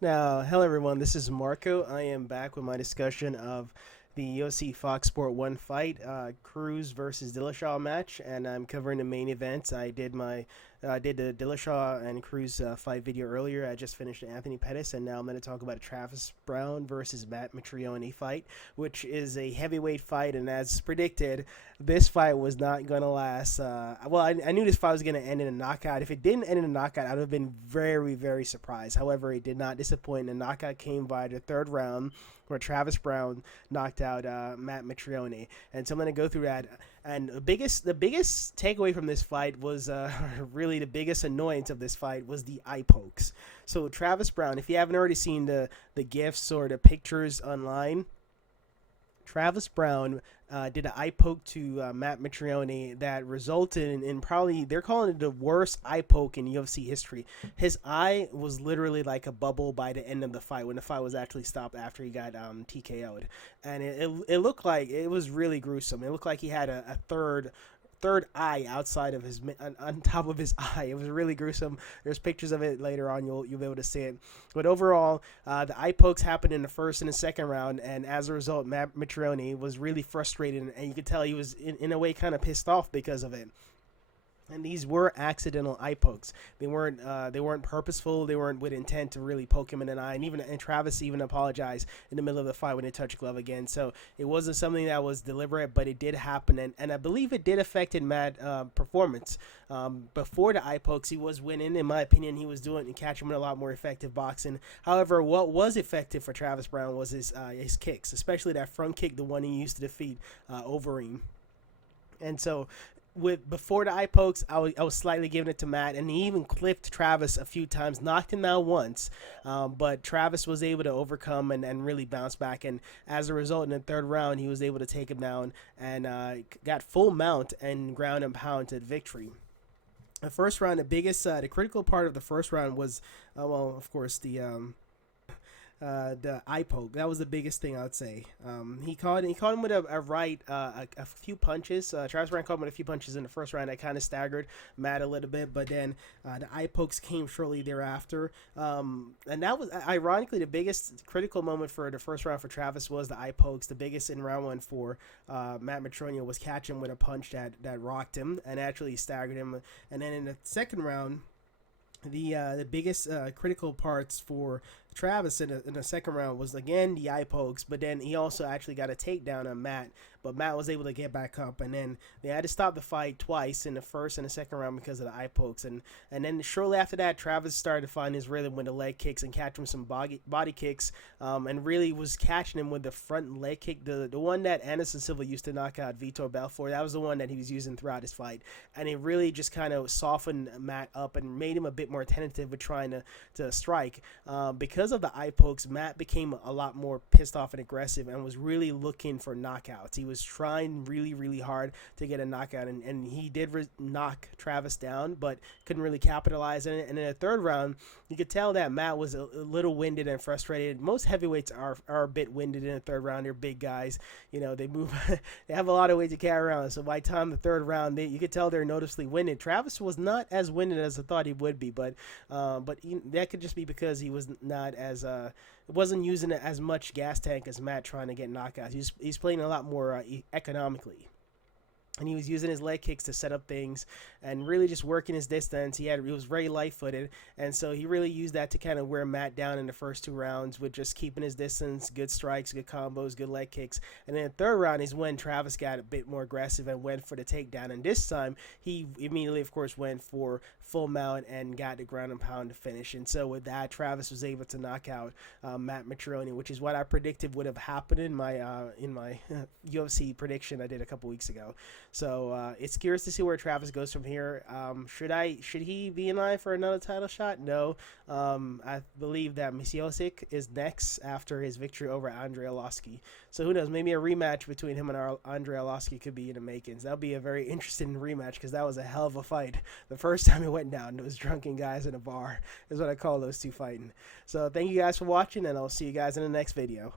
Now, hello everyone, this is Marco. I am back with my discussion of the UFC Fox Sport 1 fight, Cruz versus Dillashaw match, and I'm covering the main event. I did the Dillashaw and Cruz fight video earlier. I just finished the Anthony Pettis, and now I'm going to talk about a Travis Browne versus Matt Mitrione fight, which is a heavyweight fight, and as predicted, this fight was not going to last. I knew this fight was going to end in a knockout. If it didn't end in a knockout, I would have been very, very surprised. However, it did not disappoint. The knockout came by the third round, where Travis Browne knocked out Matt Mitrione. And so I'm going to go through that. And the biggest takeaway from this fight was really the biggest annoyance of this fight was the eye pokes. So Travis Browne, if you haven't already seen the gifs or the pictures online, Travis Browne did an eye poke to Matt Mitrione that resulted in probably, they're calling it the worst eye poke in UFC history. His eye was literally like a bubble by the end of the fight when the fight was actually stopped after he got TKO'd. And it looked like it was really gruesome. It looked like he had a third eye outside of his on top of his eye. It was really gruesome. There's pictures of it later on. You'll be able to see it. But overall, the eye pokes happened in the first and the second round, and as a result, Matt Mitrione was really frustrated, and you could tell he was in a way kind of pissed off because of it. And these were accidental eye pokes. They weren't purposeful. They weren't with intent to really poke him in an eye. And Travis even apologized in the middle of the fight when they touched glove again. So it wasn't something that was deliberate, but it did happen. And I believe it did affect Matt's performance. Before the eye pokes, he was winning. In my opinion, he was doing and catching with a lot more effective boxing. However, what was effective for Travis Browne was his kicks, especially that front kick, the one he used to defeat Overeem. And so before the eye pokes, I was slightly giving it to Matt, and he even clipped Travis a few times, knocked him out once, but Travis was able to overcome and really bounce back, and as a result, in the third round, he was able to take him down and got full mount and ground and pound to victory. The first round, the critical part of the first round was, of course, the eye poke. That was the biggest thing I would say. He caught him with a few punches. Travis Browne caught him with a few punches in the first round. That kind of staggered Matt a little bit, but then the eye pokes came shortly thereafter. And that was ironically the biggest critical moment for the first round for Travis was the eye pokes. The biggest in round one for Matt Mitrione was catching him with a punch that rocked him and actually staggered him. And then in the second round, the biggest critical parts for Travis in the second round was again the eye pokes, but then he also actually got a takedown on Matt, but Matt was able to get back up, and then they had to stop the fight twice in the first and the second round because of the eye pokes, and then shortly after that, Travis started to find his rhythm with the leg kicks and catch him some body kicks, and really was catching him with the front leg kick, the one that Anderson Silva used to knock out Vitor Belfort. That was the one that he was using throughout his fight, and it really just kind of softened Matt up and made him a bit more tentative with trying to strike. Because of the eye pokes, Matt became a lot more pissed off and aggressive and was really looking for knockouts. He was trying really, really hard to get a knockout, and he did knock Travis down, but couldn't really capitalize on it. And in the third round, you could tell that Matt was a little winded and frustrated. Most heavyweights are a bit winded in the third round. They're big guys. You know, they move, they have a lot of weight to carry around. So by the time the third round, you could tell they're noticeably winded. Travis was not as winded as I thought he would be, but that could just be because he was not as wasn't using as much gas tank as Matt trying to get knockouts. He's playing a lot more economically. And he was using his leg kicks to set up things and really just working his distance. He was very light-footed, and so he really used that to kind of wear Matt down in the first two rounds with just keeping his distance, good strikes, good combos, good leg kicks. And then the third round is when Travis got a bit more aggressive and went for the takedown. And this time, he immediately, of course, went for full mount and got the ground and pound to finish. And so with that, Travis was able to knock out Matt Mitrione, which is what I predicted would have happened in my UFC prediction I did a couple weeks ago. So it's curious to see where Travis goes from here. Should he be in line for another title shot? No. I believe that Mitrione is next after his victory over Andre Arlovski. So who knows? Maybe a rematch between him and Andre Arlovski could be in the makings. That'll be a very interesting rematch because that was a hell of a fight. The first time it went down, those drunken guys in a bar is what I call those two fighting. So thank you guys for watching, and I'll see you guys in the next video.